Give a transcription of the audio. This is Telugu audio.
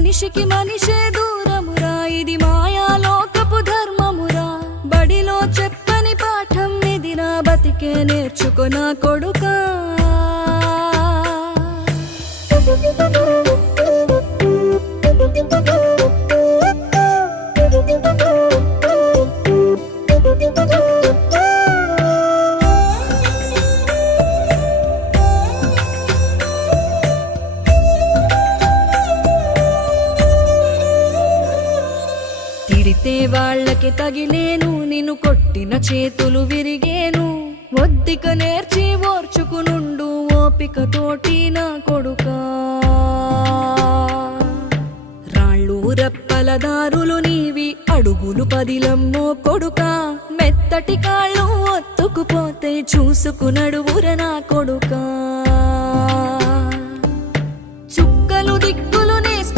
మనిషికి మనిషే దూరమురా, ఇది మాయాలోకపు ధర్మమురా. బడిలో చెప్పని పాఠం ఇది, నా బతికే నేర్చుకో నా కొడుకా. తిడితే వాళ్ళకి తగిలేను, నిన్ను కొట్టిన చేతులు విరిగేను. ఒద్దిక నేర్చి ఓర్చుకునుండు ఓపికతోటి నా కొడుకా. రాళ్ళు రప్పల దారులు నీవి, అడుగులు పదిలమ్మో కొడుకా. మెత్తటి కాళ్ళు ఒత్తుకుపోతే చూసుకునడువుర నా కొడుకా.